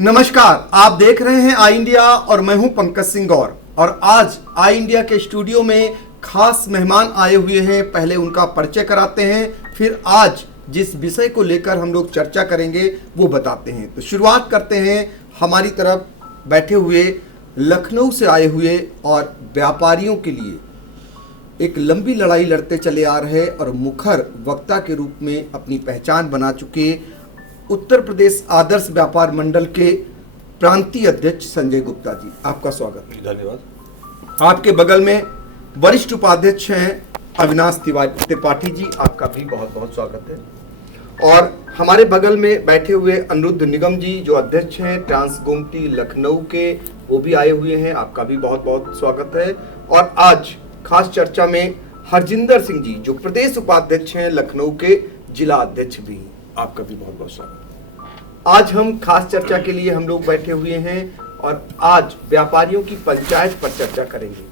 नमस्कार, आप देख रहे हैं आई इंडिया और मैं हूं पंकज सिंह गौर। और आज आई इंडिया के स्टूडियो में खास मेहमान आए हुए हैं। पहले उनका परिचय कराते हैं, फिर आज जिस विषय को लेकर हम लोग चर्चा करेंगे वो बताते हैं। तो शुरुआत करते हैं हमारी तरफ बैठे हुए लखनऊ से आए हुए और व्यापारियों के लिए एक लंबी लड़ाई लड़ते चले आ रहे और मुखर वक्ता के रूप में अपनी पहचान बना चुके उत्तर प्रदेश आदर्श व्यापार मंडल के प्रांतीय अध्यक्ष संजय गुप्ता जी, आपका स्वागत है। धन्यवाद। आपके बगल में वरिष्ठ उपाध्यक्ष हैं अविनाश त्रिपाठी जी, आपका भी बहुत बहुत स्वागत है। और हमारे बगल में बैठे हुए अनिरुद्ध निगम जी जो अध्यक्ष हैं ट्रांस गोमती लखनऊ के, वो भी आए हुए हैं, आपका भी बहुत बहुत स्वागत है। और आज खास चर्चा में हरजिंदर सिंह जी जो प्रदेश उपाध्यक्ष हैं लखनऊ के, जिला अध्यक्ष भी, आपका भी बहुत बहुत स्वागत है। आज हम खास चर्चा के लिए हम लोग बैठे हुए हैं और आज व्यापारियों की पंचायत पर चर्चा करेंगे।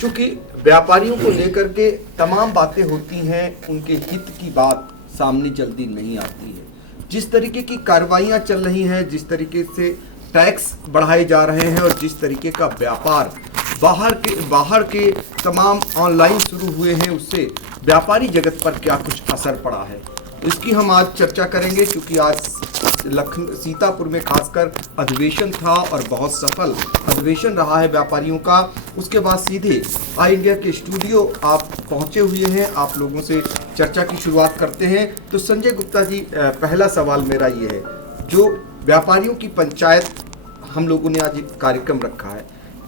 क्योंकि व्यापारियों को लेकर के तमाम बातें होती हैं, उनके हित की बात सामने जल्दी नहीं आती है। जिस तरीके की कार्रवाइयां चल रही हैं, जिस तरीके से टैक्स बढ़ाए जा रहे हैं और जिस तरीके का व्यापार बाहर के तमाम ऑनलाइन शुरू हुए हैं, उससे व्यापारी जगत पर क्या कुछ असर पड़ा है, इसकी हम आज चर्चा करेंगे। क्योंकि आज सीतापुर में खासकर अधिवेशन था और बहुत सफल अधिवेशन रहा है व्यापारियों का। उसके बाद सीधे आई इंडिया के स्टूडियो आप पहुंचे हुए हैं, आप लोगों से चर्चा की शुरुआत करते हैं। तो संजय गुप्ता जी, पहला सवाल मेरा ये है, जो व्यापारियों की पंचायत हम लोगों ने आज एक कार्यक्रम रखा है,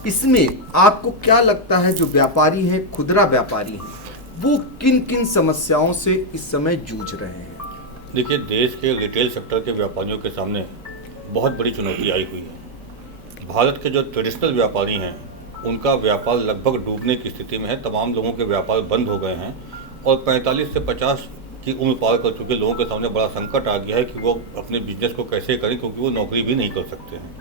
इसमें आपको क्या लगता है जो व्यापारी हैं, खुदरा व्यापारी हैं, वो किन किन समस्याओं से इस समय जूझ रहे हैं? देखिए, देश के रिटेल सेक्टर के व्यापारियों के सामने बहुत बड़ी चुनौती आई हुई है। भारत के जो ट्रेडिशनल व्यापारी हैं उनका व्यापार लगभग डूबने की स्थिति में है। तमाम लोगों के व्यापार बंद हो गए हैं और 45 से 50 की उम्र पार कर चुके लोगों के सामने बड़ा संकट आ गया है कि वो अपने बिजनेस को कैसे करें, क्योंकि वो नौकरी भी नहीं कर सकते हैं।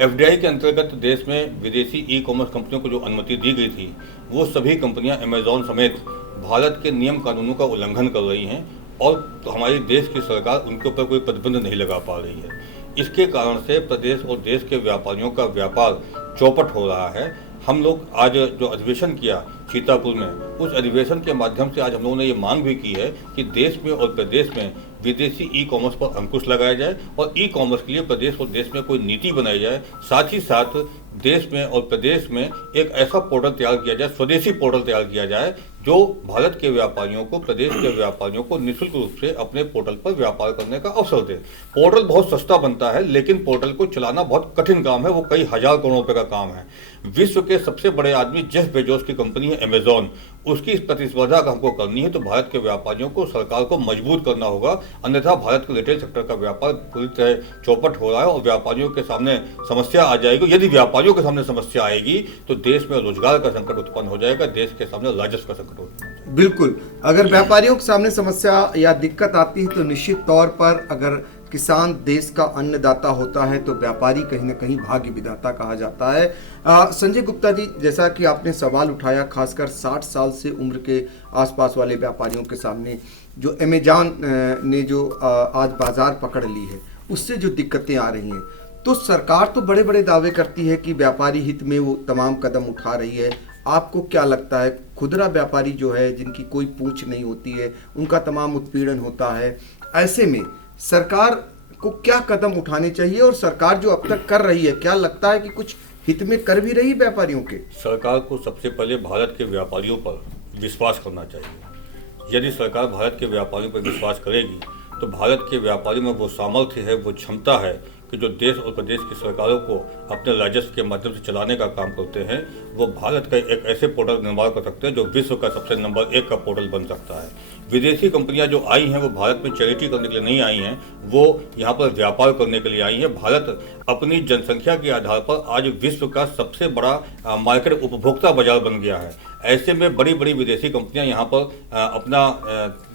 एफडीआई के अंतर्गत देश में विदेशी ई कॉमर्स कंपनियों को जो अनुमति दी गई थी, वो सभी कंपनियां अमेजॉन समेत भारत के नियम कानूनों का उल्लंघन कर रही हैं और तो हमारी देश की सरकार उनके ऊपर कोई प्रतिबंध नहीं लगा पा रही है। इसके कारण से प्रदेश और देश के व्यापारियों का व्यापार चौपट हो रहा है। हम लोग आज जो अधिवेशन किया सीतापुर में, उस अधिवेशन के माध्यम से आज हम लोगों ने ये मांग भी की है कि देश में और प्रदेश में विदेशी ई कॉमर्स पर अंकुश लगाया जाए और ई कॉमर्स के लिए प्रदेश और देश में कोई नीति बनाई जाए। साथ ही साथ देश में और प्रदेश में एक ऐसा पोर्टल तैयार किया जाए, स्वदेशी पोर्टल तैयार किया जाए, जो भारत के व्यापारियों को, प्रदेश के व्यापारियों को निःशुल्क रूप से अपने पोर्टल पर व्यापार करने का अवसर दे। पोर्टल बहुत सस्ता बनता है, लेकिन पोर्टल को चलाना बहुत कठिन काम है, वो कई हजार करोड़ रुपए का काम है। विश्व के सबसे बड़े आदमी जेफ बेजोस की कंपनी है अमेजॉन, उसकी इस प्रतिस्पर्धा हमको करनी है तो भारत के व्यापारियों को, सरकार को मजबूत करना होगा, अन्यथा भारत के रिटेल सेक्टर का व्यापार पूरी तरह चौपट हो रहा है और व्यापारियों के सामने समस्या आ जाएगी। यदि व्यापारियों के सामने समस्या आएगी तो देश में रोजगार का संकट उत्पन्न हो जाएगा, देश के सामने राजस्व का संकट उत्पन्न। बिल्कुल, अगर व्यापारियों के सामने समस्या या दिक्कत आती है तो निश्चित तौर पर अगर किसान देश का अन्नदाता होता है तो व्यापारी कहीं ना कहीं भाग्य विधाता कहा जाता है। संजय गुप्ता जी, जैसा कि आपने सवाल उठाया, खासकर 60 साल से उम्र के आसपास वाले व्यापारियों के सामने जो अमेजॉन ने जो आज बाजार पकड़ ली है, उससे जो दिक्कतें आ रही हैं, तो सरकार तो बड़े बड़े दावे करती है कि व्यापारी हित में वो तमाम कदम उठा रही है। आपको क्या लगता है, खुदरा व्यापारी जो है, जिनकी कोई पूछ नहीं होती है, उनका तमाम उत्पीड़न होता है, ऐसे में सरकार को क्या कदम उठाने चाहिए और सरकार जो अब तक कर रही है, क्या लगता है कि कुछ हित में कर भी रही व्यापारियों के? सरकार को सबसे पहले भारत के व्यापारियों पर विश्वास करना चाहिए। यदि सरकार भारत के व्यापारियों पर विश्वास करेगी तो भारत के व्यापारियों में वो सामर्थ्य है, वो क्षमता है कि जो देश और प्रदेश की सरकारों को अपने राजस्व के माध्यम से चलाने का काम करते हैं, वो भारत का एक ऐसे पोर्टल निर्माण कर सकते हैं जो विश्व का सबसे नंबर 1 का पोर्टल बन सकता है। विदेशी कंपनियां जो आई हैं वो भारत में चैरिटी करने के लिए नहीं आई हैं, वो यहाँ पर व्यापार करने के लिए आई हैं। भारत अपनी जनसंख्या के आधार पर आज विश्व का सबसे बड़ा मार्केट उपभोक्ता बाजार बन गया है। ऐसे में बड़ी बड़ी विदेशी कंपनियां यहाँ पर अपना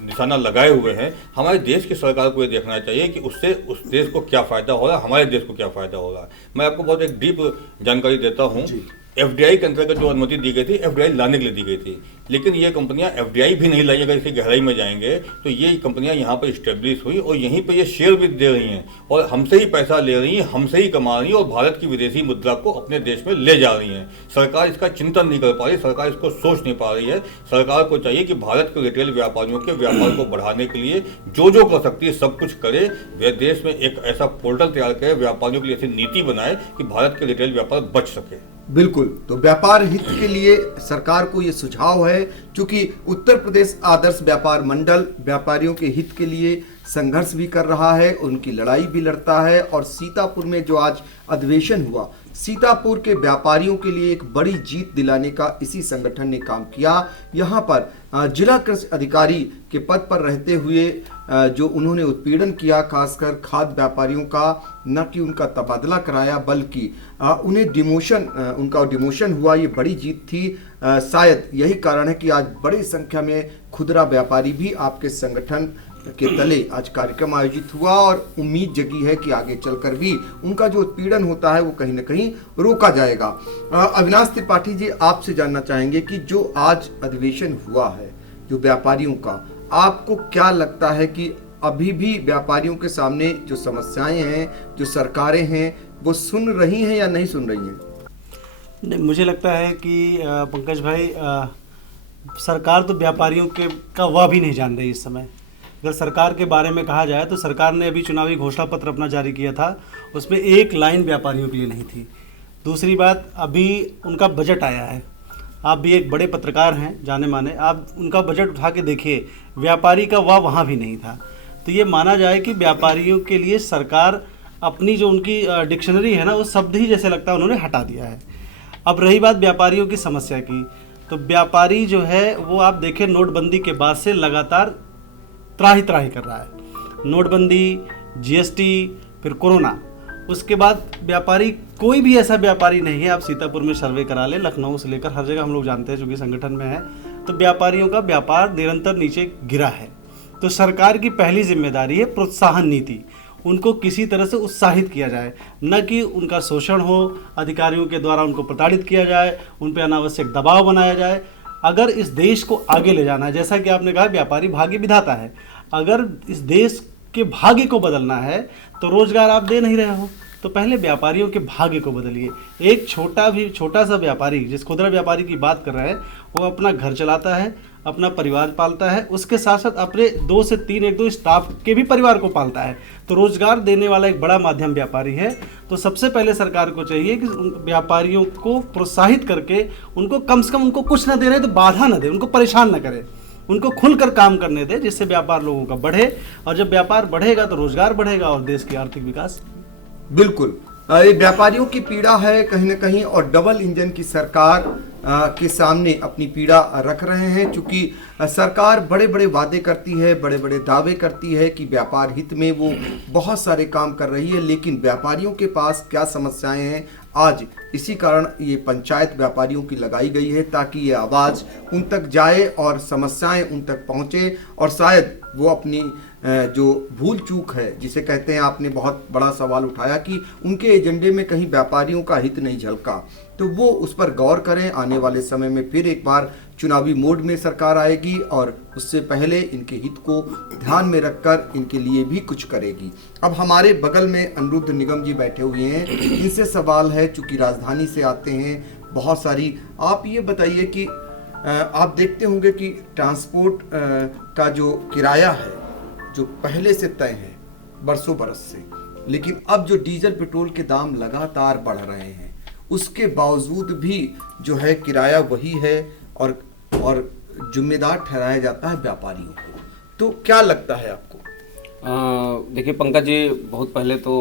निशाना लगाए हुए हैं। हमारे देश की सरकार को ये देखना चाहिए कि उससे उस देश को क्या फ़ायदा हो रहा है, हमारे देश को क्या फ़ायदा हो रहा है। मैं आपको बहुत एक डीप जानकारी देता हूँ। एफडीआई के अंतर्गत जो अनुमति दी गई थी, एफडीआई लाने के लिए दी गई थी, लेकिन ये कंपनियां एफडीआई भी नहीं लाई। अगर इसकी गहराई में जाएंगे तो ये कंपनियां यहाँ पर इस्टेब्लिश हुई और यहीं पर ये शेयर भी दे रही हैं और हमसे ही पैसा ले रही हैं, हमसे ही कमा रही हैं और भारत की विदेशी मुद्रा को अपने देश में ले जा रही हैं। सरकार इसका चिंतन नहीं कर पा रही, सरकार इसको सोच नहीं पा रही है। सरकार को चाहिए कि भारत के रिटेल व्यापारियों के व्यापार को बढ़ाने के लिए जो कर सकती है सब कुछ करे। वह देश में एक ऐसा पोर्टल तैयार करे, व्यापारियों के लिए ऐसी नीति बनाए कि भारत के रिटेल व्यापार बच सके। बिल्कुल, तो व्यापार हित के लिए सरकार को ये सुझाव है, क्योंकि उत्तर प्रदेश आदर्श व्यापार मंडल व्यापारियों के हित के लिए संघर्ष भी कर रहा है, उनकी लड़ाई भी लड़ता है। और सीतापुर में जो आज अधिवेशन हुआ, सीतापुर के व्यापारियों के लिए एक बड़ी जीत दिलाने का इसी संगठन ने काम किया। यहाँ पर जिला कृषि अधिकारी के पद पर रहते हुए जो उन्होंने उत्पीड़न किया, खासकर खाद्य व्यापारियों का, न कि उनका तबादला कराया बल्कि उन्हें उनका डिमोशन हुआ, ये बड़ी जीत थी। शायद यही कारण है कि आज बड़ी संख्या में खुदरा व्यापारी भी आपके संगठन के तले आज कार्यक्रम आयोजित हुआ और उम्मीद जगी है कि आगे चलकर भी उनका जो उत्पीड़न होता है वो कहीं ना कहीं रोका जाएगा। अविनाश त्रिपाठी जी, आपसे जानना चाहेंगे कि जो आज अधिवेशन हुआ है जो व्यापारियों का, आपको क्या लगता है कि अभी भी व्यापारियों के सामने जो समस्याएं हैं, जो सरकारें हैं, वो सुन रही हैं या नहीं सुन रही हैं? मुझे लगता है कि पंकज भाई, सरकार तो व्यापारियों का वाह भी नहीं जान रही इस समय। अगर सरकार के बारे में कहा जाए तो सरकार ने अभी चुनावी घोषणा पत्र अपना जारी किया था, उसमें एक लाइन व्यापारियों के लिए नहीं थी। दूसरी बात, अभी उनका बजट आया है, आप भी एक बड़े पत्रकार हैं जाने माने, आप उनका बजट उठा के देखिए, व्यापारी का वाह वहाँ भी नहीं था। तो ये माना जाए कि व्यापारियों के लिए सरकार अपनी जो उनकी डिक्शनरी है ना, वो शब्द ही जैसे लगता है उन्होंने हटा दिया है। अब रही बात व्यापारियों की समस्या की, तो व्यापारी जो है वो आप देखें, नोटबंदी के बाद से लगातार त्राही कर रहा है। नोटबंदी, जीएसटी, फिर कोरोना, उसके बाद व्यापारी, कोई भी ऐसा व्यापारी नहीं है, आप सीतापुर में सर्वे करा लें, लखनऊ से लेकर हर जगह हम लोग जानते हैं चूँकि संगठन में है, तो व्यापारियों का व्यापार निरंतर नीचे गिरा है। तो सरकार की पहली जिम्मेदारी है प्रोत्साहन नीति, उनको किसी तरह से उत्साहित किया जाए, न कि उनका शोषण हो, अधिकारियों के द्वारा उनको प्रताड़ित किया जाए, उन पर अनावश्यक दबाव बनाया जाए। अगर इस देश को आगे ले जाना है, जैसा कि आपने कहा व्यापारी भाग्य विधाता है, अगर इस देश के भाग्य को बदलना है तो रोजगार आप दे नहीं रहे हो, तो पहले व्यापारियों के भाग्य को बदलिए। एक छोटा सा व्यापारी, जिस खुदरा व्यापारी की बात कर रहे हैं, वो अपना घर चलाता है, अपना परिवार पालता है, उसके साथ साथ अपने 2 से 3 1-2 स्टाफ के भी परिवार को पालता है, तो रोजगार देने वाला एक बड़ा माध्यम व्यापारी है। तो सबसे पहले सरकार को चाहिए कि व्यापारियों को प्रोत्साहित करके उनको कम से कम, उनको कुछ ना दे रहे तो बाधा ना दे, उनको परेशान ना करे, उनको खुलकर काम करने दे, जिससे व्यापार लोगों का बढ़े, और जब व्यापार बढ़ेगा तो रोजगार बढ़ेगा और देश की आर्थिक विकास। बिल्कुल, ये व्यापारियों की पीड़ा है कहीं ना कहीं, और डबल इंजन की सरकार के सामने अपनी पीड़ा रख रहे हैं, क्योंकि सरकार बड़े बड़े वादे करती है, बड़े बड़े दावे करती है कि व्यापार हित में वो बहुत सारे काम कर रही है, लेकिन व्यापारियों के पास क्या समस्याएं हैं, आज इसी कारण ये पंचायत व्यापारियों की लगाई गई है, ताकि ये आवाज़ उन तक जाए और समस्याएं उन तक पहुंचे, और शायद वो अपनी जो भूल चूक है जिसे कहते हैं, आपने बहुत बड़ा सवाल उठाया कि उनके एजेंडे में कहीं व्यापारियों का हित नहीं झलका, तो वो उस पर गौर करें। आने वाले समय में फिर एक बार चुनावी मोड में सरकार आएगी और उससे पहले इनके हित को ध्यान में रखकर इनके लिए भी कुछ करेगी। अब हमारे बगल में अनिरुद्ध निगम जी बैठे हुए हैं, इनसे सवाल है, चूंकि राजधानी से आते हैं बहुत सारी, आप ये बताइए कि आप देखते होंगे कि ट्रांसपोर्ट का जो किराया है जो पहले से तय है बरसों बरस से, लेकिन अब जो डीजल पेट्रोल के दाम लगातार बढ़ रहे हैं, उसके बावजूद भी जो है किराया वही है और जिम्मेदार ठहराया जाता है व्यापारियों को। तो क्या लगता है आपको? देखिए पंकज जी, बहुत पहले तो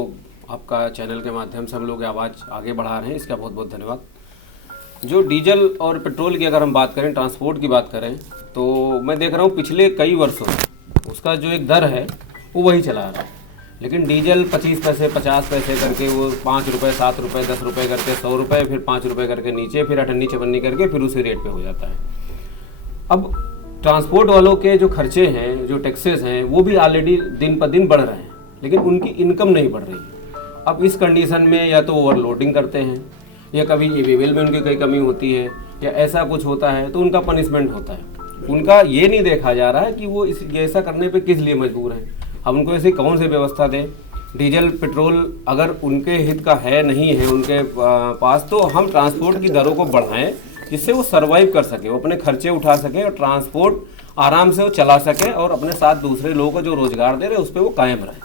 आपका चैनल के माध्यम से हम लोग आवाज़ आगे बढ़ा रहे हैं, इसका बहुत बहुत धन्यवाद। जो डीजल और पेट्रोल की अगर हम बात करें, ट्रांसपोर्ट की बात करें, तो मैं देख रहा हूँ पिछले कई वर्षों में उसका जो एक दर है वो वही चला रहा है, लेकिन डीजल 25 पैसे 50 पैसे करके वो 5 रुपये 7 रुपये 10 रुपये करके 100 रुपये, फिर 5 रुपये करके नीचे, फिर अठन्नी चवन्नी करके फिर उसी रेट पे हो जाता है। अब ट्रांसपोर्ट वालों के जो खर्चे हैं, जो टैक्सेस हैं, वो भी ऑलरेडी दिन पर दिन बढ़ रहे हैं, लेकिन उनकी इनकम नहीं बढ़ रही है। अब इस कंडीशन में या तो ओवरलोडिंग करते हैं, या कभी अवेलेबल में उनकी कोई कमी होती है या ऐसा कुछ होता है तो उनका पनिशमेंट होता है। उनका ये नहीं देखा जा रहा है कि वो ये ऐसा करने पे किस लिए मजबूर हैं। हम उनको ऐसी कौन सी व्यवस्था दें, डीजल पेट्रोल अगर उनके हित का है नहीं है उनके पास, तो हम ट्रांसपोर्ट की दरों को बढ़ाएं जिससे वो सर्वाइव कर सके, वो अपने खर्चे उठा सके और ट्रांसपोर्ट आराम से वो चला सके और अपने साथ दूसरे लोगों को जो रोजगार दे रहे हैं उस पर वो कायम रहे।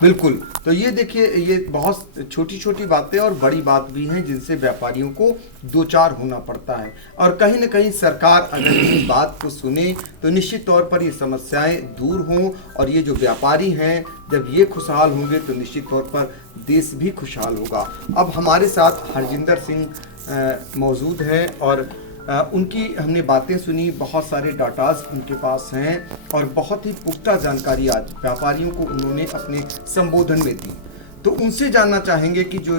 बिल्कुल। तो ये देखिए, ये बहुत छोटी छोटी बातें और बड़ी बात भी हैं जिनसे व्यापारियों को दो चार होना पड़ता है, और कहीं ना कहीं सरकार अगर इस बात को सुने तो निश्चित तौर पर ये समस्याएं दूर हों, और ये जो व्यापारी हैं जब ये खुशहाल होंगे तो निश्चित तौर पर देश भी खुशहाल होगा। अब हमारे साथ हरजिंदर सिंह मौजूद हैं और उनकी हमने बातें सुनी, बहुत सारे डाटाज उनके पास हैं और बहुत ही पुख्ता जानकारी आज व्यापारियों को उन्होंने अपने संबोधन में दी। तो उनसे जानना चाहेंगे कि जो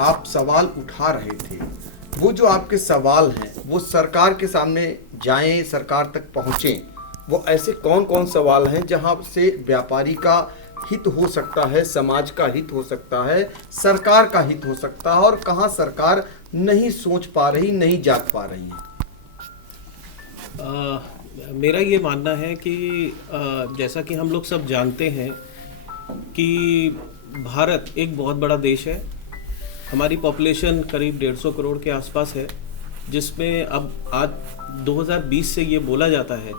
आप सवाल उठा रहे थे, वो जो आपके सवाल हैं वो सरकार के सामने जाएं, सरकार तक पहुँचें, वो ऐसे कौन कौन सवाल हैं जहाँ से व्यापारी का हित हो सकता है, समाज का हित हो सकता है, सरकार का हित हो सकता है, और कहाँ सरकार नहीं सोच पा रही, नहीं जाग पा रही है? मेरा ये मानना है कि जैसा कि हम लोग सब जानते हैं कि भारत एक बहुत बड़ा देश है। हमारी पॉपुलेशन करीब 150 करोड़ के आसपास है, जिसमें अब आज 2020 से ये बोला जाता है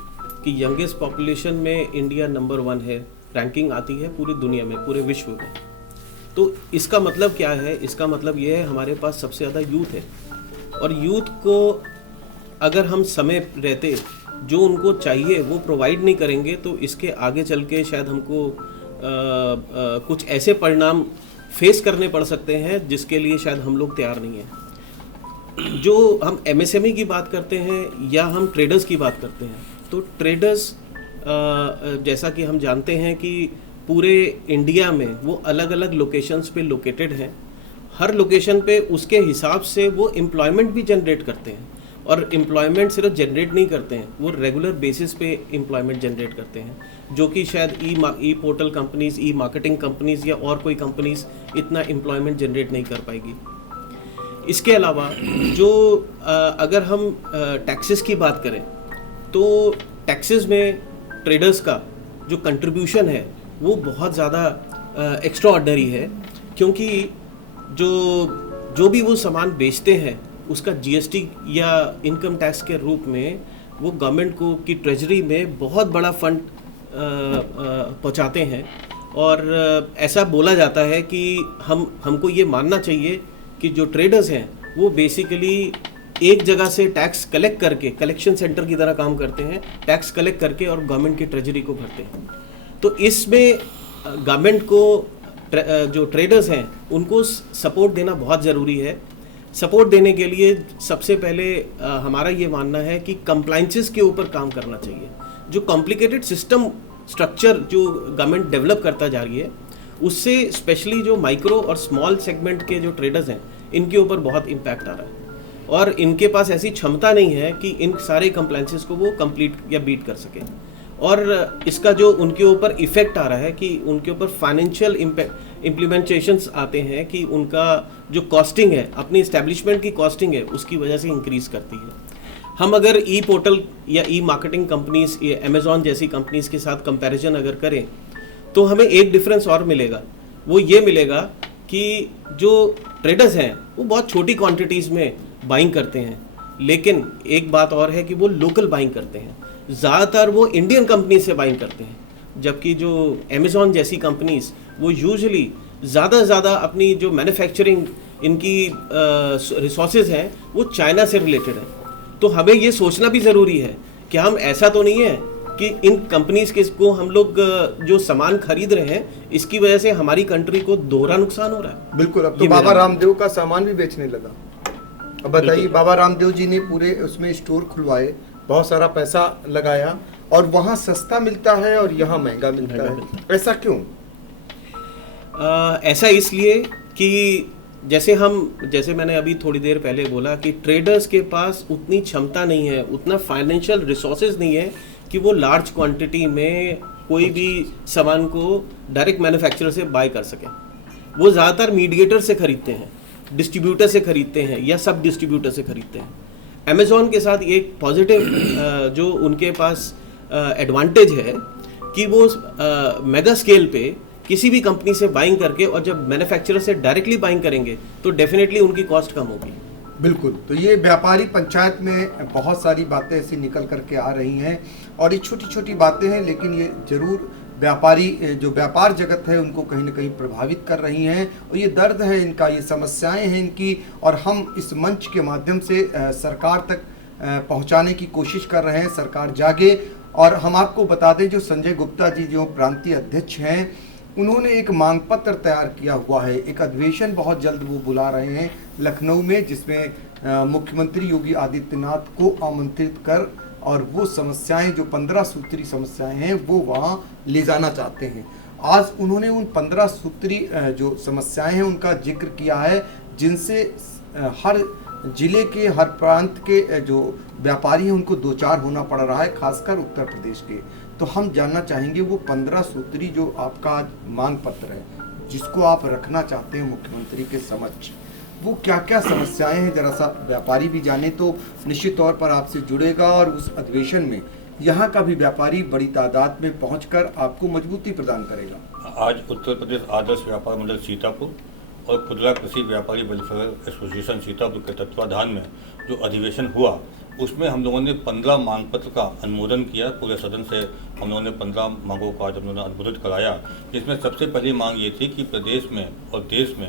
कि यंगेस्ट पॉपुलेशन में इंडिया नंबर 1 है, रैंकिंग आती है पूरी दुनिया में, पूरे विश्व में। तो इसका मतलब क्या है? इसका मतलब ये है हमारे पास सबसे ज़्यादा यूथ है, और यूथ को अगर हम समय रहते जो उनको चाहिए वो प्रोवाइड नहीं करेंगे तो इसके आगे चल के शायद हमको कुछ ऐसे परिणाम फेस करने पड़ सकते हैं जिसके लिए शायद हम लोग तैयार नहीं हैं। जो हम एमएसएमई की बात करते हैं या हम ट्रेडर्स की बात करते हैं, तो ट्रेडर्स जैसा कि हम जानते हैं कि पूरे इंडिया में वो अलग अलग लोकेशंस पे लोकेटेड हैं। हर लोकेशन पे उसके हिसाब से वो एम्प्लॉयमेंट भी जनरेट करते हैं, और एम्प्लॉयमेंट सिर्फ जनरेट नहीं करते हैं, वो रेगुलर बेसिस पे एम्प्लॉयमेंट जनरेट करते हैं, जो कि शायद ई पोर्टल कंपनीज, ई मार्केटिंग कंपनीज या और कोई कंपनीज इतना एम्प्लॉयमेंट जनरेट नहीं कर पाएगी। इसके अलावा जो अगर हम टैक्सेस की बात करें तो टैक्सेस में ट्रेडर्स का जो कंट्रीब्यूशन है वो बहुत ज़्यादा एक्स्ट्रा ऑर्डिनरी है, क्योंकि जो भी वो सामान बेचते हैं उसका जीएसटी या इनकम टैक्स के रूप में वो गवर्नमेंट को की ट्रेजरी में बहुत बड़ा फंड पहुंचाते हैं। और ऐसा बोला जाता है कि हमको ये मानना चाहिए कि जो ट्रेडर्स हैं वो बेसिकली एक जगह से टैक्स कलेक्ट करके, कलेक्शन सेंटर की तरह काम करते हैं, टैक्स कलेक्ट करके और गवर्नमेंट की ट्रेजरी को भरते हैं। तो इसमें गवर्नमेंट को जो ट्रेडर्स हैं उनको सपोर्ट देना बहुत ज़रूरी है। सपोर्ट देने के लिए सबसे पहले हमारा ये मानना है कि कंप्लाइंसेस के ऊपर काम करना चाहिए। जो कॉम्प्लिकेटेड सिस्टम स्ट्रक्चर जो गवर्नमेंट डेवलप करता जा रही है उससे स्पेशली जो माइक्रो और स्मॉल सेगमेंट के जो ट्रेडर्स हैं इनके ऊपर बहुत इम्पैक्ट आ रहा है, और इनके पास ऐसी क्षमता नहीं है कि इन सारे कंप्लाइंसेस को वो कंप्लीट या बीट कर सके। और इसका जो उनके ऊपर इफेक्ट आ रहा है कि उनके ऊपर फाइनेंशियल इम्प्लीमेंटेशंस आते हैं कि उनका जो कॉस्टिंग है, अपनी इस्टेब्लिशमेंट की कॉस्टिंग है, उसकी वजह से इंक्रीज़ करती है। हम अगर ई पोर्टल या ई मार्केटिंग कंपनीज या अमेज़ॉन जैसी कंपनीज के साथ कंपैरिजन अगर करें तो हमें एक डिफरेंस और मिलेगा। वो ये मिलेगा कि जो ट्रेडर्स हैं वो बहुत छोटी क्वांटिटीज़ में बाइंग करते हैं, लेकिन एक बात और है कि वो लोकल बाइंग करते हैं। ज़्यादातर वो इंडियन कंपनी से बाइंग करते हैं, जबकि जो अमेज़ॉन जैसी कंपनीज वो यूजुअली ज़्यादा से ज़्यादा अपनी जो मैन्युफैक्चरिंग इनकी रिसोर्सेज हैं वो चाइना से रिलेटेड है। तो हमें ये सोचना भी ज़रूरी है कि हम ऐसा तो नहीं है कि इन कंपनीज के को हम लोग जो सामान खरीद रहे हैं इसकी वजह से हमारी कंट्री को दोहरा नुकसान हो रहा है। बिल्कुल। अब तो बाबा रामदेव का सामान भी बेचने लगा। अब बताइए, बाबा रामदेव जी ने पूरे उसमें स्टोर खुलवाए, बहुत सारा पैसा लगाया, और वहाँ सस्ता मिलता है और यहाँ महंगा मिलता है। ऐसा क्यों? ऐसा इसलिए कि जैसे मैंने अभी थोड़ी देर पहले बोला कि ट्रेडर्स के पास उतनी क्षमता नहीं है, उतना फाइनेंशियल रिसोर्सेज नहीं है कि वो लार्ज क्वांटिटी में कोई भी सामान को डायरेक्ट मैन्युफैक्चरर से बाय कर सकें। वो ज़्यादातर मीडिएटर से खरीदते हैं, डिस्ट्रीब्यूटर से खरीदते हैं या सब डिस्ट्रीब्यूटर से खरीदते हैं। अमेज़ॉन के साथ एक पॉजिटिव जो उनके पास एडवांटेज है कि वो मेगा स्केल पे किसी भी कंपनी से बाइंग करके, और जब मैन्युफैक्चरर से डायरेक्टली बाइंग करेंगे तो डेफिनेटली उनकी कॉस्ट कम होगी। बिल्कुल। तो ये व्यापारी पंचायत में बहुत सारी बातें ऐसी निकल करके आ रही हैं, और ये छोटी छोटी बातें हैं, लेकिन ये जरूर व्यापारी जो व्यापार जगत है उनको कहीं ना कहीं प्रभावित कर रही हैं, और ये दर्द है इनका, ये समस्याएं हैं इनकी, और हम इस मंच के माध्यम से सरकार तक पहुंचाने की कोशिश कर रहे हैं। सरकार जागे। और हम आपको बता दें, जो संजय गुप्ता जी जो प्रांतीय अध्यक्ष हैं, उन्होंने एक मांग पत्र तैयार किया हुआ है। एक अधिवेशन बहुत जल्द वो बुला रहे हैं लखनऊ में, जिसमें मुख्यमंत्री योगी आदित्यनाथ को आमंत्रित कर और वो समस्याएं जो 15 सूत्री समस्याएं हैं वो वहाँ ले जाना चाहते हैं। आज उन्होंने उन 15 सूत्री जो समस्याएं हैं उनका जिक्र किया है, जिनसे हर जिले के, हर प्रांत के जो व्यापारी हैं उनको दो चार होना पड़ रहा है, खासकर उत्तर प्रदेश के। तो हम जानना चाहेंगे वो 15 सूत्री जो आपका मांग पत्र है, जिसको आप रखना चाहते हैं मुख्यमंत्री के समक्ष, वो क्या क्या समस्याएं हैं, जरा सा व्यापारी भी जाने तो निश्चित तौर पर आपसे जुड़ेगा, और उस अधिवेशन में यहाँ का भी व्यापारी बड़ी तादाद में पहुंचकर आपको मजबूती प्रदान करेगा। आज उत्तर प्रदेश आदर्श व्यापार मंडल सीतापुर और खुदरा कृषि व्यापारी वेलफेयर एसोसिएशन सीतापुर के तत्वाधान में जो अधिवेशन हुआ, उसमें हम लोगों ने 15 मांग पत्र का अनुमोदन किया। पूरे सदन से हम लोगों ने 15 मांगों का आज हम लोगों ने अनुमोदित कराया, जिसमें सबसे पहली मांग ये थी कि प्रदेश में और देश में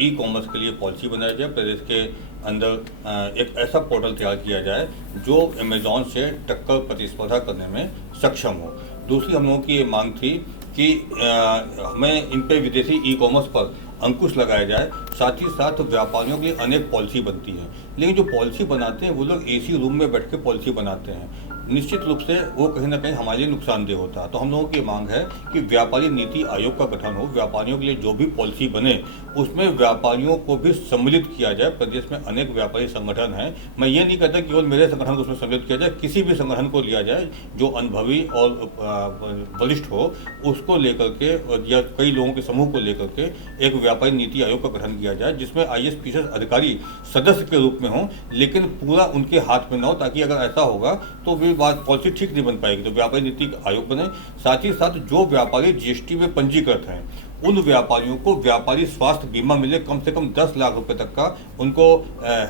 ई कॉमर्स के लिए पॉलिसी बनाई जाए। प्रदेश के अंदर एक ऐसा पोर्टल तैयार किया जाए जो अमेज़ॉन से टक्कर प्रतिस्पर्धा करने में सक्षम हो। दूसरी हम लोगों की ये मांग थी कि हमें इन पे विदेशी ई कॉमर्स पर अंकुश लगाया जाए। साथ ही साथ व्यापारियों के लिए अनेक पॉलिसी बनती है, लेकिन जो पॉलिसी बनाते हैं वो लोग एसी रूम में बैठ के पॉलिसी बनाते हैं। निश्चित रूप से वो कहीं ना कहीं हमारे लिए नुकसानदेह होता है। तो हम लोगों की मांग है कि व्यापारी नीति आयोग का गठन हो, व्यापारियों के लिए जो भी पॉलिसी बने उसमें व्यापारियों को भी सम्मिलित किया जाए। प्रदेश में अनेक व्यापारी संगठन हैं, मैं ये नहीं कहता केवल मेरे संगठन को उसमें सम्मिलित किया जाए, किसी भी संगठन को लिया जाए जो अनुभवी और वरिष्ठ हो, उसको लेकर के या कई लोगों के समूह को लेकर के एक व्यापारी नीति आयोग का गठन किया जाए, जिसमें IAS अधिकारी सदस्य के रूप में हों, लेकिन पूरा उनके हाथ में न हो, ताकि अगर ऐसा होगा तो भी बात पॉलिसी ठीक नहीं बन पाएगी। तो व्यापारी नीति आयोग बने। साथ ही साथ जो व्यापारी GST में पंजीकृत हैं उन व्यापारियों को व्यापारी स्वास्थ्य बीमा मिले, कम से कम 10 लाख रुपए तक का उनको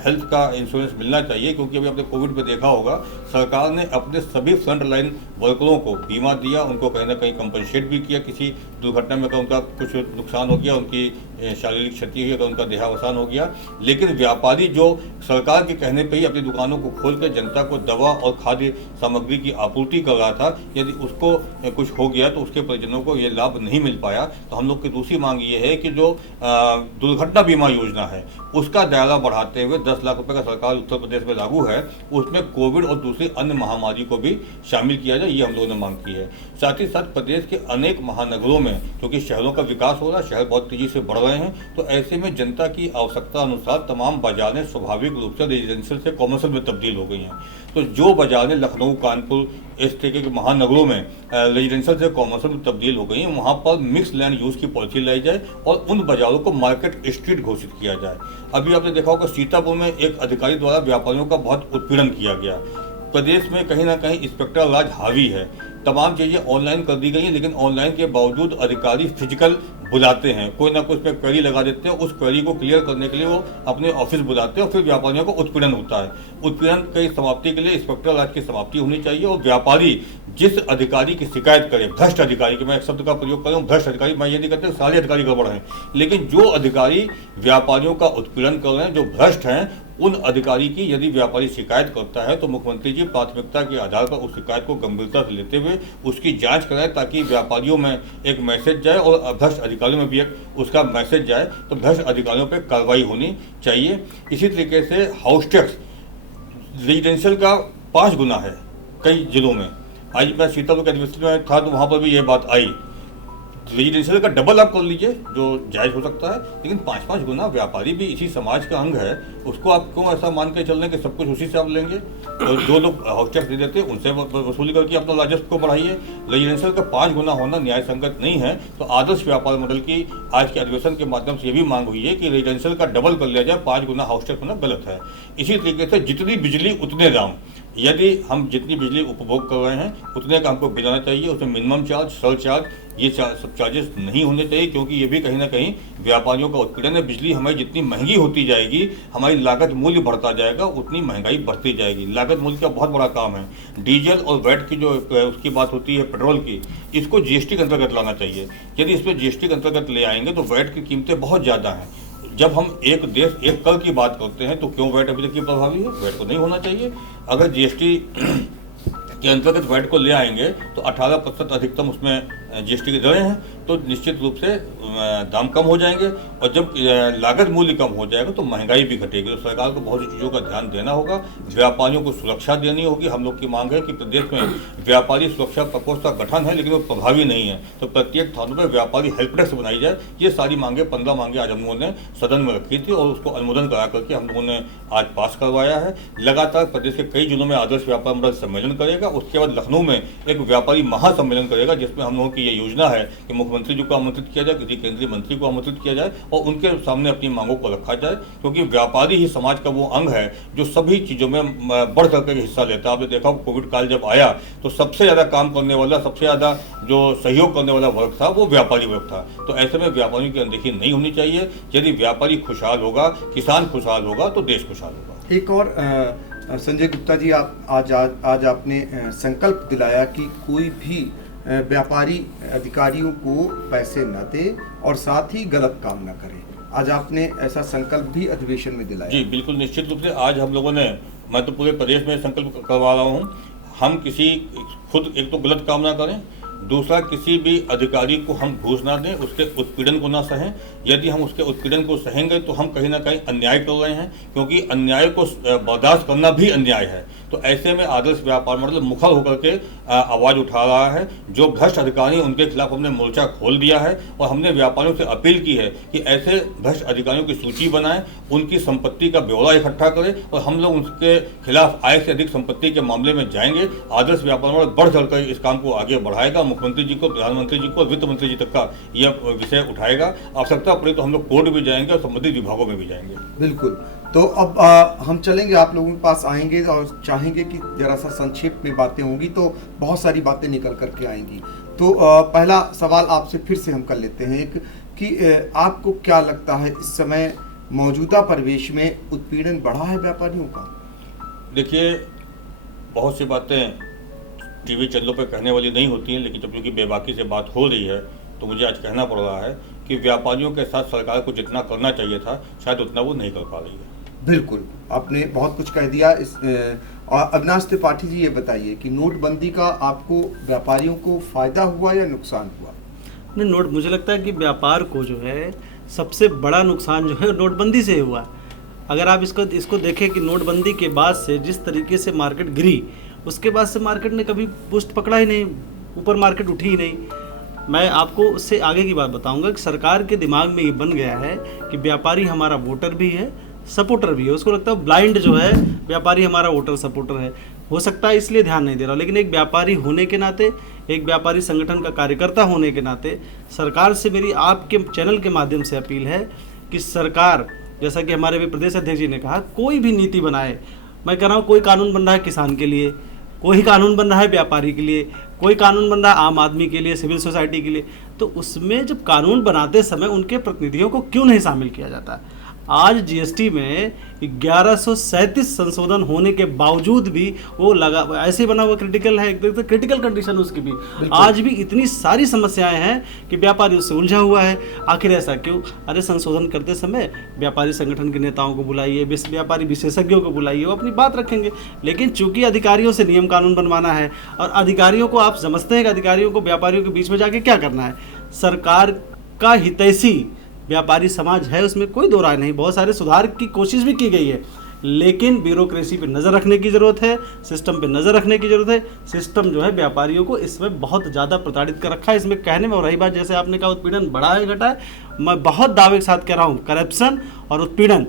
हेल्थ का इंश्योरेंस मिलना चाहिए। क्योंकि अभी आपने कोविड में देखा होगा, सरकार ने अपने सभी फ्रंट लाइन वर्करों को बीमा दिया, उनको कहीं ना कहीं कंपनसेट भी किया। किसी दुर्घटना में अगर उनका कुछ नुकसान हो गया, उनकी शारीरिक क्षति हुई, अगर उनका देहावसान हो गया, लेकिन व्यापारी जो सरकार के कहने पर ही अपनी दुकानों को खोल कर जनता को दवा और खाद्य सामग्री की आपूर्ति कर रहा था, यदि उसको कुछ हो गया तो उसके परिजनों को ये लाभ नहीं मिल पाया। तो हम लोग की दूसरी मांग ये है कि जो दुर्घटना बीमा योजना है उसका दायरा बढ़ाते हुए 10 लाख रुपए का सरकार उत्तर प्रदेश में लागू है, उसमें कोविड और दूसरी अन्य महामारी को भी शामिल किया जाए, ये हम लोगों ने मांग की है। साथ ही साथ प्रदेश के अनेक महानगरों में क्योंकि शहरों का विकास हो रहा है, शहर बहुत तेजी से बढ़ रहे हैं, तो ऐसे में जनता की आवश्यकता अनुसार तमाम बाजारें स्वाभाविक रूप से रेजिडेंशियल से कॉमर्शियल में तब्दील हो गई हैं। तो जो बाजारें लखनऊ, कानपुर इस तरीके के महानगरों में रेजिडेंशियल से कॉमर्शियल में तब्दील हो गई हैं, वहाँ पर मिक्स लैंड यूज की पॉलिसी लाई जाए और उन बाजारों को मार्केट स्ट्रीट घोषित किया जाए। अभी आपने देखा होगा सीतापुर में एक अधिकारी द्वारा व्यापारियों का बहुत उत्पीड़न किया गया। प्रदेश में कहीं ना कहीं इंस्पेक्टर राज हावी है, तमाम चीज़ें ऑनलाइन कर दी गई हैं, लेकिन ऑनलाइन के बावजूद अधिकारी फिजिकल बुलाते हैं, कोई ना कोई उस पर क्वेरी लगा देते हैं, उस क्वेरी को क्लियर करने के लिए वो अपने ऑफिस बुलाते हैं और फिर व्यापारियों को उत्पीड़न होता है। उत्पीड़न की समाप्ति के लिए इंस्पेक्टर राज की समाप्ति होनी चाहिए और व्यापारी जिस अधिकारी की शिकायत करे, भ्रष्ट अधिकारी की मैं एक शब्द का प्रयोग कर रहा हूँ, भ्रष्ट अधिकारी, मैं ये नहीं कहते सारे अधिकारी गड़बड़ हैं, लेकिन जो अधिकारी व्यापारियों का उत्पीड़न कर रहे हैं, जो भ्रष्ट हैं, उन अधिकारी की यदि व्यापारी शिकायत करता है तो मुख्यमंत्री जी प्राथमिकता के आधार पर उस शिकायत को गंभीरता से लेते हुए उसकी जांच कराएं, ताकि व्यापारियों में एक मैसेज जाए और भ्रष्ट अधिकारियों में भी एक उसका मैसेज जाए, तो भ्रष्ट अधिकारियों पर कार्रवाई होनी चाहिए। इसी तरीके से हाउस टैक्स रेजिडेंशियल का 5 गुना है कई जिलों में। आज मैं सीतापुर के अधिवेशन में था तो वहाँ पर भी ये बात आई। रेजिडेंशियल का डबल आप कर लीजिए, जो जायज़ हो सकता है, लेकिन 5-5 गुना व्यापारी भी इसी समाज का अंग है, उसको आप क्यों ऐसा मान के चल रहे हैं कि सब कुछ उसी से आप लेंगे? तो जो लोग हाउस टैक्स दे देते हैं उनसे वसूली करके अपना राजस्व को बढ़ाइए। रेजिडेंशियल का 5 गुना होना न्याय संगत नहीं है। तो आदर्श व्यापार मॉडल की आज के अधिवेशन के माध्यम से ये भी मांग हुई है कि रेजिडेंशियल का डबल कर लिया जाए, 5 गुना हाउस टैक्स होना गलत है। इसी तरीके से जितनी बिजली उतने दाम, यदि हम जितनी बिजली उपभोग कर रहे हैं उतने का हमको बिल आना चाहिए, उसमें मिनिमम चार्ज, सर चार्ज, ये सब चार्जेस नहीं होने चाहिए, क्योंकि ये भी कहीं ना कहीं व्यापारियों का उत्पीड़न है। बिजली हमारी जितनी महंगी होती जाएगी, हमारी लागत मूल्य बढ़ता जाएगा, उतनी महंगाई बढ़ती जाएगी। लागत मूल्य का बहुत बड़ा काम है। डीजल और वैट की जो उसकी बात होती है पेट्रोल की, इसको जीएसटी के अंतर्गत लाना चाहिए। यदि इसमें जीएसटी के अंतर्गत ले आएंगे तो वैट की कीमतें बहुत ज़्यादा हैं। जब हम एक देश एक कर की बात करते हैं तो क्यों वैट अभी तक की प्रभावी है? वैट को नहीं होना चाहिए। अगर जीएसटी के अंतर्गत वैट को ले आएंगे तो 18% अधिकतम उसमें जीएसटी की दरें हैं, तो निश्चित रूप से दाम कम हो जाएंगे, और जब लागत मूल्य कम हो जाएगा तो महंगाई भी घटेगी। तो सरकार को बहुत सी चीज़ों का ध्यान देना होगा, व्यापारियों को सुरक्षा देनी होगी। हम लोग की मांग है कि प्रदेश में व्यापारी सुरक्षा प्रकोष्ठ का गठन है, लेकिन वो प्रभावी नहीं है, तो प्रत्येक थानों पर व्यापारी हेल्प डेस्क बनाई जाए। ये सारी मांगे 15 मांगे आज हम लोगों ने सदन में रखी थी और उसको अनुमोदन करा करके हम लोगों ने आज पास करवाया है। लगातार प्रदेश के कई जिलों में आदर्श व्यापार मंडल सम्मेलन करेगा, उसके बाद लखनऊ में एक व्यापारी महासम्मेलन करेगा, जिसमें हम लोगों की ये योजना है कि मुख्यमंत्री जी को आमंत्रित किया जाए, किसी केंद्रीय मंत्री को आमंत्रित किया जाए और उनके सामने अपनी मांगों को रखा जाए, क्योंकि व्यापारी ही समाज का वो अंग है जो सभी चीज़ों में बढ़ चढ़ कर हिस्सा लेता है। आपने देखा कोविड काल जब आया तो सबसे ज़्यादा काम करने वाला, सबसे ज़्यादा जो सहयोग करने वाला वर्ग था वो व्यापारी वर्ग था। तो ऐसे में व्यापारियों की अनदेखी नहीं होनी चाहिए। यदि व्यापारी खुशहाल होगा, किसान खुशहाल होगा तो देश खुशहाल होगा। एक और संजय गुप्ता जी, आप आज आपने संकल्प दिलाया कि कोई भी व्यापारी अधिकारियों को पैसे न दे और साथ ही गलत काम न करे। आज आपने ऐसा संकल्प भी अधिवेशन में दिलाया। जी बिल्कुल, निश्चित रूप से आज हम लोगों ने, मैं तो पूरे प्रदेश में संकल्प करवा रहा हूँ, हम किसी खुद एक तो गलत काम ना करें, दूसरा किसी भी अधिकारी को हम घूस ना दें, उसके उत्पीड़न को ना सहें। यदि हम उसके उत्पीड़न को सहेंगे तो हम कहीं ना कहीं अन्याय कर रहे हैं, क्योंकि अन्याय को बर्दाश्त करना भी अन्याय है। तो ऐसे में आदर्श व्यापार मंडल मुखर होकर के आवाज़ उठा रहा है। जो भ्रष्ट अधिकारी उनके खिलाफ हमने मोर्चा खोल दिया है और हमने व्यापारियों से अपील की है कि ऐसे भ्रष्ट अधिकारियों की सूची बनाएं, उनकी संपत्ति का ब्यौरा इकट्ठा करें और हम लोग उनके खिलाफ आय से अधिक संपत्ति के मामले में जाएंगे। आदर्श व्यापार मंडल बढ़ चढ़कर इस काम को आगे बढ़ाएगा। मुख्यमंत्री जी को, प्रधानमंत्री जी को, वित्त मंत्री जी तक का यह विषय उठाएगा। आवश्यकता पड़े तो हम लोग कोर्ट भी जाएंगे और संबंधित विभागों में भी जाएंगे। बिल्कुल। तो अब हम चलेंगे, आप लोगों के पास आएंगे और चाहेंगे कि जरा सा संक्षेप में बातें होंगी तो बहुत सारी बातें निकल करके आएंगी। तो पहला सवाल आपसे फिर से हम कर लेते हैं कि आपको क्या लगता है इस समय मौजूदा परिवेश में उत्पीड़न बढ़ा है व्यापारियों का? देखिए, बहुत सी बातें टीवी चैनलों पर कहने वाली नहीं होती हैं, लेकिन जब क्योंकि बेबाकी से बात हो रही है तो मुझे आज कहना पड़ रहा है कि व्यापारियों के साथ सरकार को जितना करना चाहिए था शायद उतना वो नहीं कर पा रही है। बिल्कुल, आपने बहुत कुछ कह दिया। और अविनाश त्रिपाठी जी, ये बताइए कि नोटबंदी का आपको व्यापारियों को फायदा हुआ या नुकसान हुआ? नहीं, मुझे लगता है कि व्यापार को जो है सबसे बड़ा नुकसान जो है नोटबंदी से हुआ। अगर आप इसको देखें कि नोटबंदी के बाद से जिस तरीके से मार्केट गिरी, उसके बाद से मार्केट ने कभी पुष्ट पकड़ा ही नहीं, ऊपर मार्केट उठी ही नहीं। मैं आपको उससे आगे की बात बताऊंगा कि सरकार के दिमाग में ये बन गया है कि व्यापारी हमारा वोटर भी है, सपोर्टर भी है। उसको लगता है ब्लाइंड जो है व्यापारी हमारा वोटर सपोर्टर है। हो सकता है इसलिए ध्यान नहीं दे रहा, लेकिन एक व्यापारी होने के नाते, एक व्यापारी संगठन का कार्यकर्ता होने के नाते सरकार से मेरी आपके चैनल के माध्यम से अपील है कि सरकार, जैसा कि हमारे भी प्रदेश अध्यक्ष जी ने कहा, कोई भी नीति बनाए। मैं कह रहा हूँ कोई कानून बन रहा है किसान के लिए, कोई कानून बन रहा है व्यापारी के लिए, कोई कानून बन रहा है आम आदमी के लिए, सिविल सोसाइटी के लिए, तो उसमें जब कानून बनाते समय उनके प्रतिनिधियों को क्यों नहीं शामिल किया जाता? आज जीएसटी में 1137 संशोधन होने के बावजूद भी वो लगा ऐसे बना हुआ क्रिटिकल है, तो क्रिटिकल कंडीशन उसकी भी आज भी इतनी सारी समस्याएं हैं कि व्यापारी उससे उलझा हुआ है। आखिर ऐसा क्यों? अरे संशोधन करते समय व्यापारी संगठन के नेताओं को बुलाइए, व्यापारी विशेषज्ञों को बुलाइए, वो अपनी बात रखेंगे। लेकिन चूंकि अधिकारियों से नियम कानून बनवाना है और अधिकारियों को आप समझते हैं कि अधिकारियों को व्यापारियों के बीच में जाके क्या करना है। सरकार का हितैषी व्यापारी समाज है, उसमें कोई दो राय नहीं। बहुत सारे सुधार की कोशिश भी की गई है, लेकिन ब्यूरोक्रेसी पे नज़र रखने की ज़रूरत है, सिस्टम पे नज़र रखने की ज़रूरत है। सिस्टम जो है व्यापारियों को इसमें बहुत ज़्यादा प्रताड़ित कर रखा है। इसमें कहने में, और रही बात जैसे आपने कहा उत्पीड़न बढ़ा है घटा है, मैं बहुत दावे के साथ कह रहा हूँ करप्शन और उत्पीड़न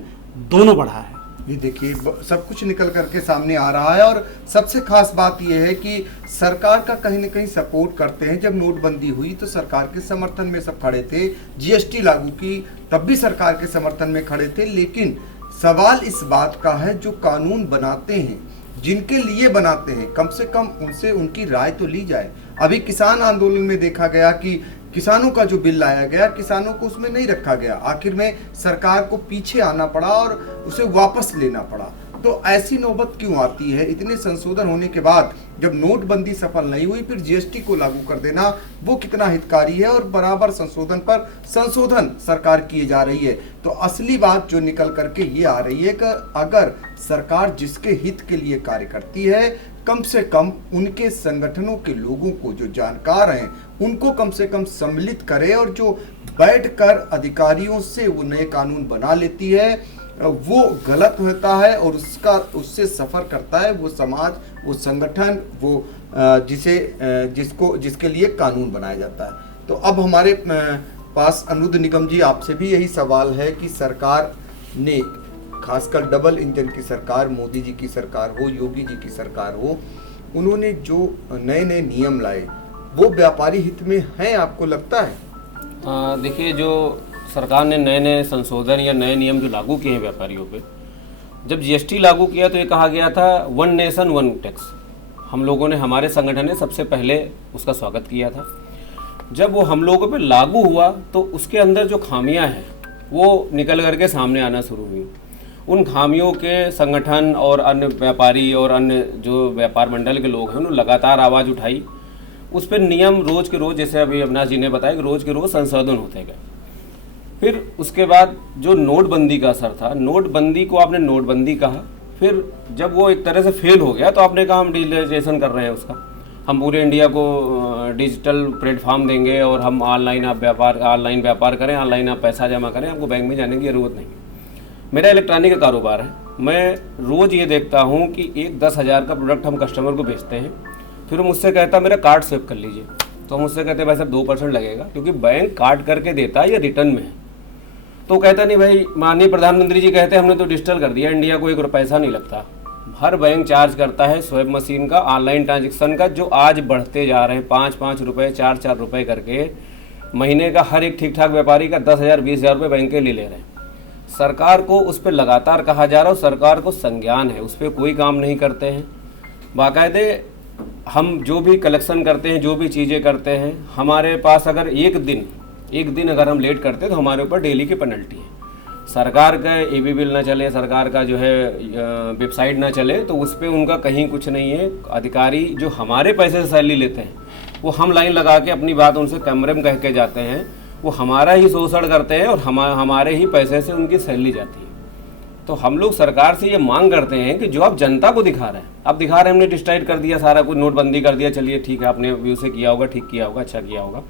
दोनों बढ़ा है। ये देखिए सब कुछ निकल करके सामने आ रहा है। और सबसे खास बात यह है कि सरकार का कहीं ना कहीं सपोर्ट करते हैं। जब नोटबंदी हुई तो सरकार के समर्थन में सब खड़े थे, जीएसटी लागू की तब भी सरकार के समर्थन में खड़े थे। लेकिन सवाल इस बात का है जो कानून बनाते हैं, जिनके लिए बनाते हैं, कम से कम उनसे उनकी राय तो ली जाए। अभी किसान आंदोलन में देखा गया कि किसानों का जो बिल लाया गया, किसानों को उसमें नहीं रखा गया। आखिर में सरकार को पीछे आना पड़ा और उसे वापस लेना पड़ा। तो ऐसी नौबत क्यों आती है? इतने संशोधन होने के बाद जब नोटबंदी सफल नहीं हुई, फिर जीएसटी को लागू कर देना वो कितना हितकारी है। और बराबर संशोधन पर संशोधन सरकार किए जा रही है। तो असली बात जो निकल करके ये आ रही है कि अगर सरकार जिसके हित के लिए कार्य करती है, कम से कम उनके संगठनों के लोगों को, जो जानकार हैं, उनको कम से कम सम्मिलित करे और जो बैठकर अधिकारियों से वो नए कानून बना लेती है, वो गलत होता है और उससे सफ़र करता है वो समाज, वो संगठन, वो जिसके लिए कानून बनाया जाता है। तो अब हमारे पास अनिरुद्ध निगम जी, आपसे भी यही सवाल है कि सरकार ने, खासकर डबल इंजन की सरकार, मोदी जी की सरकार हो, योगी जी की सरकार हो, उन्होंने जो नए नए नियम लाए वो व्यापारी हित में हैं, आपको लगता है? देखिए, जो सरकार ने नए नए संशोधन या नए नियम जो लागू किए हैं व्यापारियों पे, जब जीएसटी लागू किया तो ये कहा गया था वन नेशन वन टैक्स। हम लोगों ने, हमारे संगठन ने सबसे पहले उसका स्वागत किया था। जब वो हम लोगों पे लागू हुआ तो उसके अंदर जो खामियां हैं वो निकल करके सामने आना शुरू हुई। उन खामियों के संगठन और अन्य व्यापारी और अन्य जो व्यापार मंडल के लोग हैं उन्होंने लगातार आवाज़ उठाई। उस पर नियम रोज़ के रोज़, जैसे अभी अविनाश जी ने बताया कि रोज़ के रोज़ संशोधन होते गए। फिर उसके बाद जो नोटबंदी का असर था, नोटबंदी को आपने नोटबंदी कहा, फिर जब वो एक तरह से फेल हो गया तो आपने कहा हम डिजिटलाइजेशन कर रहे हैं उसका, हम पूरे इंडिया को डिजिटल प्लेटफॉर्म देंगे और हम ऑनलाइन ऑनलाइन व्यापार करें, ऑनलाइन आप पैसा जमा करें, आपको बैंक में जाने की ज़रूरत नहीं। मेरा इलेक्ट्रॉनिक का कारोबार है, मैं रोज़ ये देखता हूँ कि एक 10,000 का प्रोडक्ट हम कस्टमर को बेचते हैं, फिर वो मुझसे कहता मेरा कार्ड स्विप कर लीजिए, तो हम मुझसे कहते हैं भाई साहब 2% लगेगा, क्योंकि बैंक काट करके देता है या रिटर्न में है। तो कहता नहीं भाई, माननीय प्रधानमंत्री जी कहते हैं हमने तो डिजिटल कर दिया, इंडिया को 1 पैसा नहीं लगता। हर बैंक चार्ज करता है स्वैप मशीन का, ऑनलाइन ट्रांजेक्शन का, जो आज बढ़ते जा रहे हैं 5-5 रुपये, 4-4 रुपये करके महीने का। हर एक ठीक ठाक व्यापारी का 10,000 20,000 रुपये बैंक के लिए ले रहे हैं। सरकार को उस पर लगातार कहा जा रहा है, सरकार को संज्ञान है, उस पर कोई काम नहीं करते हैं। बाकायदे हम जो भी कलेक्शन करते हैं, जो भी चीज़ें करते हैं, हमारे पास अगर एक दिन अगर हम लेट करते हैं तो हमारे ऊपर डेली की पेनल्टी है। सरकार का EB बिल ना चले, सरकार का जो है वेबसाइट ना चले, तो उस पर उनका कहीं कुछ नहीं है। अधिकारी जो हमारे पैसे से सैलरी लेते हैं, वो हम लाइन लगा के अपनी बात उनसे कैमरे में कह के जाते हैं, वो हमारा ही शोषण करते हैं और हमारे ही पैसे से उनकी सैलरी जाती है। तो हम लोग सरकार से ये मांग करते हैं कि जो आप जनता को दिखा रहे हैं, आप दिखा रहे हैं हमने डिजिटाइज कर दिया सारा कुछ, नोटबंदी कर दिया, चलिए ठीक है, आपने व्यू से किया होगा, ठीक किया होगा, अच्छा किया होगा।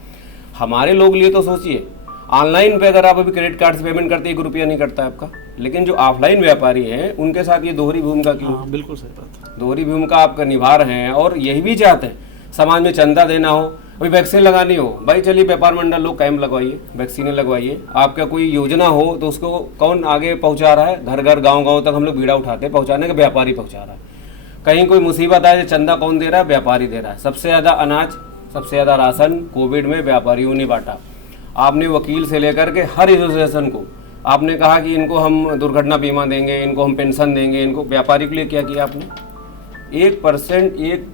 हमारे लोग लिए तो सोचिए, ऑनलाइन पे अगर आप अभी क्रेडिट कार्ड से पेमेंट करते 1 रुपया नहीं कटता आपका, लेकिन जो ऑफलाइन व्यापारी हैं उनके साथ ये दोहरी भूमिका क्यों? बिल्कुल सही बात। दोहरी भूमिका आपका निभा रहे हैं और यही भी चाहते हैं समाज में चंदा देना हो, कोई वैक्सीन लगानी हो, भाई चलिए व्यापार मंडल लोग कैंप लगवाइए, वैक्सीनें लगवाइए। आपका कोई योजना हो तो उसको कौन आगे पहुंचा रहा है? घर घर गांव गांव तक हम लोग बीड़ा उठाते हैं, पहुंचाने का व्यापारी पहुंचा रहा है। कहीं कोई मुसीबत आए तो चंदा कौन दे रहा है? व्यापारी दे रहा है। सबसे ज़्यादा अनाज, सबसे ज़्यादा राशन कोविड में व्यापारियों ने बांटा। आपने वकील से लेकर के हर एसोसिएशन को आपने कहा कि इनको हम दुर्घटना बीमा देंगे, इनको हम पेंशन देंगे, इनको। व्यापारी के लिए क्या किया आपने? 1% 1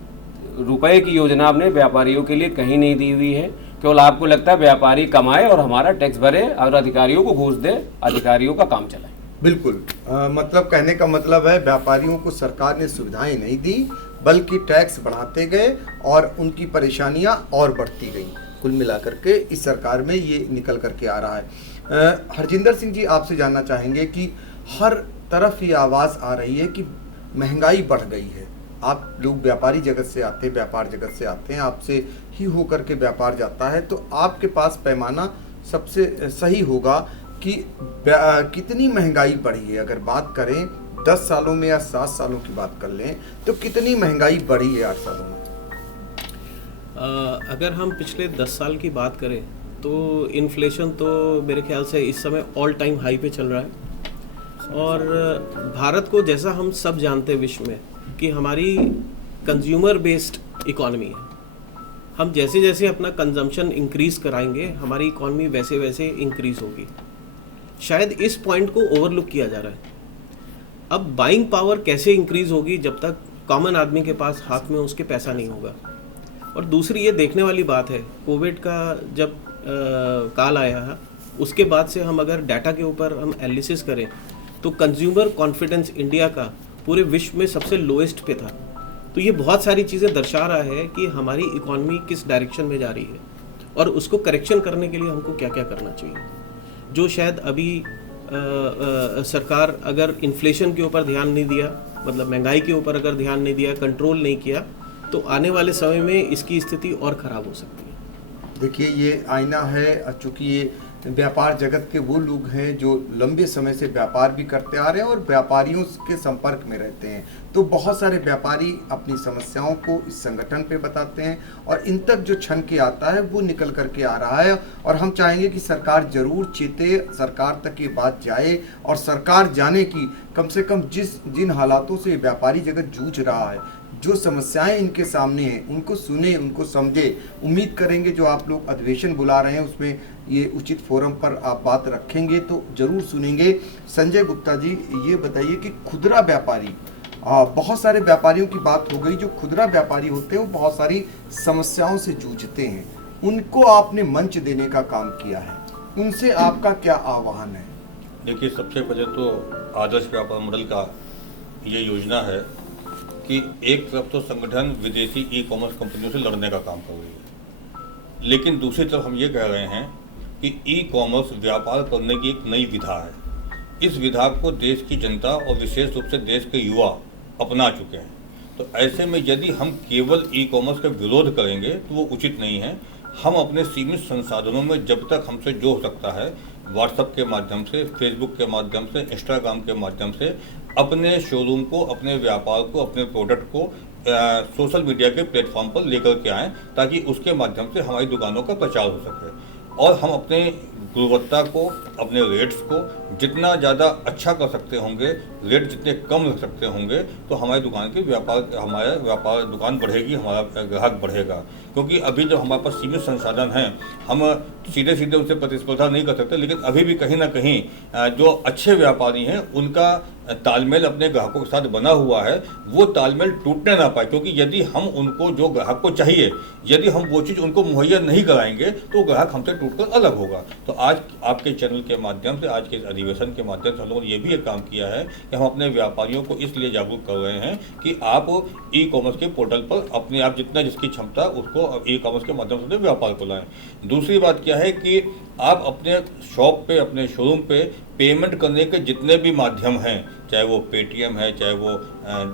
रुपए की योजना आपने व्यापारियों के लिए कहीं नहीं दी हुई है। केवल आपको लगता है व्यापारी कमाए और हमारा टैक्स भरे और अधिकारियों को घूस दे, अधिकारियों का काम चलाए। बिल्कुल, मतलब कहने का मतलब है व्यापारियों को सरकार ने सुविधाएं नहीं दी, बल्कि टैक्स बढ़ाते गए और उनकी परेशानियां और बढ़ती गई। कुल मिलाकर के इस सरकार में ये निकल करके आ रहा है। हरजिंदर सिंह जी, आपसे जानना चाहेंगे कि हर तरफ ये आवाज़ आ रही है कि महंगाई बढ़ गई है। आप लोग व्यापारी जगत से आते हैं, व्यापार जगत से आते हैं, आपसे ही होकर के व्यापार जाता है, तो आपके पास पैमाना सबसे सही होगा कि कितनी महंगाई बढ़ी है। अगर बात करें 10 सालों में या 7 सालों की बात कर लें तो कितनी महंगाई बढ़ी है 8 सालों में? अगर हम पिछले 10 साल की बात करें तो इन्फ्लेशन तो मेरे ख्याल से इस समय ऑल टाइम हाई पे चल रहा है। और भारत को, जैसा हम सब जानते हैं विश्व में, कि हमारी कंज्यूमर बेस्ड इकॉनमी है। हम जैसे जैसे अपना कंजम्पशन इंक्रीज कराएंगे, हमारी इकॉनमी वैसे वैसे इंक्रीज होगी। शायद इस पॉइंट को ओवरलुक किया जा रहा है। अब बाइंग पावर कैसे इंक्रीज होगी जब तक कॉमन आदमी के पास हाथ में उसके पैसा नहीं होगा। और दूसरी ये देखने वाली बात है, कोविड का जब काल आया है उसके बाद से हम अगर डाटा के ऊपर हम एनालिसिस करें तो कंज्यूमर कॉन्फिडेंस इंडिया का पूरे विश्व में सबसे लोएस्ट पे था। तो ये बहुत सारी चीज़ें दर्शा रहा है कि हमारी इकॉनमी किस डायरेक्शन में जा रही है और उसको करेक्शन करने के लिए हमको क्या क्या करना चाहिए। जो शायद अभी सरकार अगर इन्फ्लेशन के ऊपर ध्यान नहीं दिया, मतलब महंगाई के ऊपर अगर ध्यान नहीं दिया, कंट्रोल नहीं किया, तो आने वाले समय में इसकी स्थिति और ख़राब हो सकती है। देखिए, ये आईना है, चूँकि ये व्यापार जगत के वो लोग हैं जो लंबे समय से व्यापार भी करते आ रहे हैं और व्यापारियों के संपर्क में रहते हैं। तो बहुत सारे व्यापारी अपनी समस्याओं को इस संगठन पे बताते हैं और इन तक जो छन के आता है वो निकल करके आ रहा है। और हम चाहेंगे कि सरकार जरूर चेते, सरकार तक ये बात जाए और सरकार जाने की कम से कम जिन हालातों से व्यापारी जगत जूझ रहा है, जो समस्याएं इनके सामने हैं, उनको सुने, उनको समझे। उम्मीद करेंगे जो आप लोग अधिवेशन बुला रहे हैं उसमें ये उचित फोरम पर आप बात रखेंगे तो जरूर सुनेंगे। संजय गुप्ता जी, ये बताइए कि खुदरा व्यापारी, बहुत सारे व्यापारियों की बात हो गई, जो खुदरा व्यापारी होते हैं वो बहुत सारी समस्याओं से जूझते हैं, उनको आपने मंच देने का काम किया है, उनसे आपका क्या आह्वान है? देखिए, सबसे पहले तो आदर्श व्यापार मॉडल का ये योजना है कि एक तरफ तो संगठन विदेशी ई कॉमर्स कंपनियों से लड़ने का काम कर रही है, लेकिन दूसरी तरफ हम ये कह रहे हैं कि ई कॉमर्स व्यापार करने की एक नई विधा है। इस विधा को देश की जनता और विशेष रूप से देश के युवा अपना चुके हैं। तो ऐसे में यदि हम केवल ई कॉमर्स का विरोध करेंगे तो वो उचित नहीं है। हम अपने सीमित संसाधनों में जब तक हमसे जो हो सकता है, व्हाट्सएप के माध्यम से, फेसबुक के माध्यम से, इंस्टाग्राम के माध्यम से अपने शोरूम को, अपने व्यापार को, अपने प्रोडक्ट को सोशल मीडिया के प्लेटफॉर्म पर लेकर के आएँ, ताकि उसके माध्यम से हमारी दुकानों का प्रचार हो सके और हम अपने गुणवत्ता को, अपने रेट्स को जितना ज़्यादा अच्छा कर सकते होंगे, रेट जितने कम रख सकते होंगे, तो हमारी दुकान की हमारा व्यापार दुकान बढ़ेगी, हमारा ग्राहक बढ़ेगा। क्योंकि अभी जब हमारे पास सीमित संसाधन हैं, हम सीधे सीधे उनसे प्रतिस्पर्धा नहीं कर सकते, लेकिन अभी भी कहीं ना कहीं जो अच्छे व्यापारी हैं उनका तालमेल अपने ग्राहकों के साथ बना हुआ है, वो तालमेल टूटने ना पाए। क्योंकि यदि हम उनको, जो ग्राहक को चाहिए, यदि हम वो चीज़ उनको मुहैया नहीं कराएंगे तो ग्राहक हमसे टूटकर अलग होगा। तो आज आपके चैनल के माध्यम से, आज के इस अधिवेशन के माध्यम से हम लोगों ने ये भी एक काम किया है कि हम अपने व्यापारियों को इसलिए जागरूक कर रहे हैं कि आप ई कॉमर्स के पोर्टल पर अपने आप जितना जिसकी क्षमता उसको ई कॉमर्स के माध्यम से व्यापार को लाएं। दूसरी बात क्या है कि आप अपने शॉप पे, अपने शोरूम पे पेमेंट करने के जितने भी माध्यम हैं, चाहे वो पेटीएम है, चाहे वो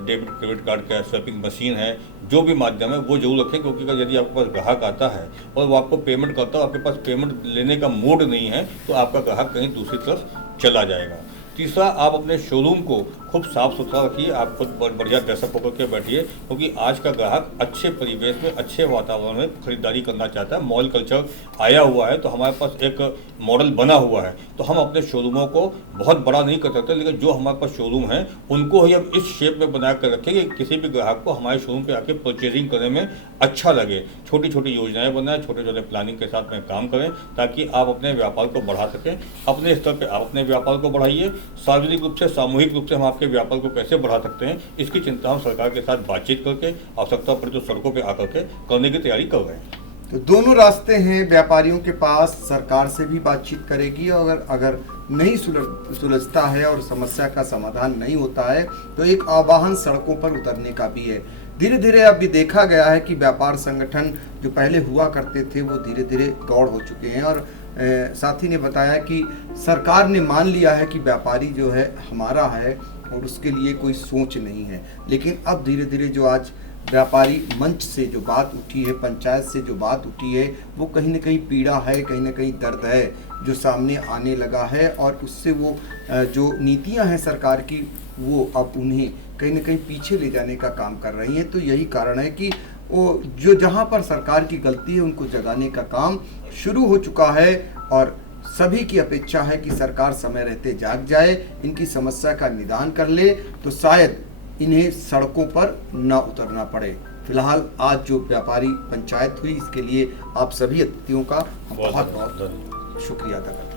डेबिट क्रेडिट कार्ड का स्वैपिंग मशीन है, जो भी माध्यम है वो जरूर रखें। क्योंकि यदि आपके पास ग्राहक आता है और वो आपको पेमेंट करता है, आपके पास पेमेंट लेने का मोड नहीं है, तो आपका ग्राहक कहीं दूसरी तरफ चला जाएगा। तीसरा, आप अपने शोरूम को खूब साफ सुथरा रखिए, आप खुद बढ़िया ड्रेसअप होकर के बैठिए, क्योंकि आज का ग्राहक अच्छे परिवेश में, अच्छे वातावरण में खरीदारी करना चाहता है। मॉल कल्चर आया हुआ है, तो हमारे पास एक मॉडल बना हुआ है। तो हम अपने शोरूमों को बहुत बड़ा नहीं कर सकते, लेकिन जो हमारे पास शोरूम है उनको ही हम इस शेप में बना कर रखें कि किसी भी ग्राहक को हमारे शोरूम पर आके परचेजिंग करने में अच्छा लगे। छोटी छोटी योजनाएँ बनाएं, छोटे छोटे प्लानिंग के साथ में काम करें, ताकि आप अपने व्यापार को बढ़ा सकें। अपने स्तर पर आप अपने व्यापार को बढ़ाइए। सार्वजनिक रूप से, सामूहिक रूप से हम आपके व्यापार को कैसे बढ़ा सकते हैं, इसकी चिंता हम सरकार के साथ बातचीत करके, आवश्यकता पड़े तो सड़कों पे आकर के करने की तैयारी कर रहे हैं। तो दोनों रास्ते हैं व्यापारियों के पास, सरकार से भी बातचीत करेगी और अगर नहीं सुलझता है और समस्या का समाधान नहीं होता है तो एक आह्वान सड़कों पर उतरने का भी है। धीरे धीरे अब भी देखा गया है कि व्यापार संगठन जो पहले हुआ करते थे वो धीरे धीरे गौड़ हो चुके हैं और साथी ने बताया कि सरकार ने मान लिया है कि व्यापारी जो है हमारा है और उसके लिए कोई सोच नहीं है। लेकिन अब धीरे धीरे जो आज व्यापारी मंच से जो बात उठी है, पंचायत से जो बात उठी है, वो कहीं ना कहीं पीड़ा है, कहीं ना कहीं दर्द है जो सामने आने लगा है। और उससे वो जो नीतियां हैं सरकार की, वो अब उन्हें कहीं ना कहीं पीछे ले जाने का काम कर रही हैं। तो यही कारण है कि वो जो जहां पर सरकार की गलती है उनको जगाने का काम शुरू हो चुका है। और सभी की अपेक्षा है कि सरकार समय रहते जाग जाए, इनकी समस्या का निदान कर ले, तो शायद इन्हें सड़कों पर न उतरना पड़े। फिलहाल आज जो व्यापारी पंचायत हुई, इसके लिए आप सभी अतिथियों का बहुत बहुत शुक्रिया अदा करते हैं।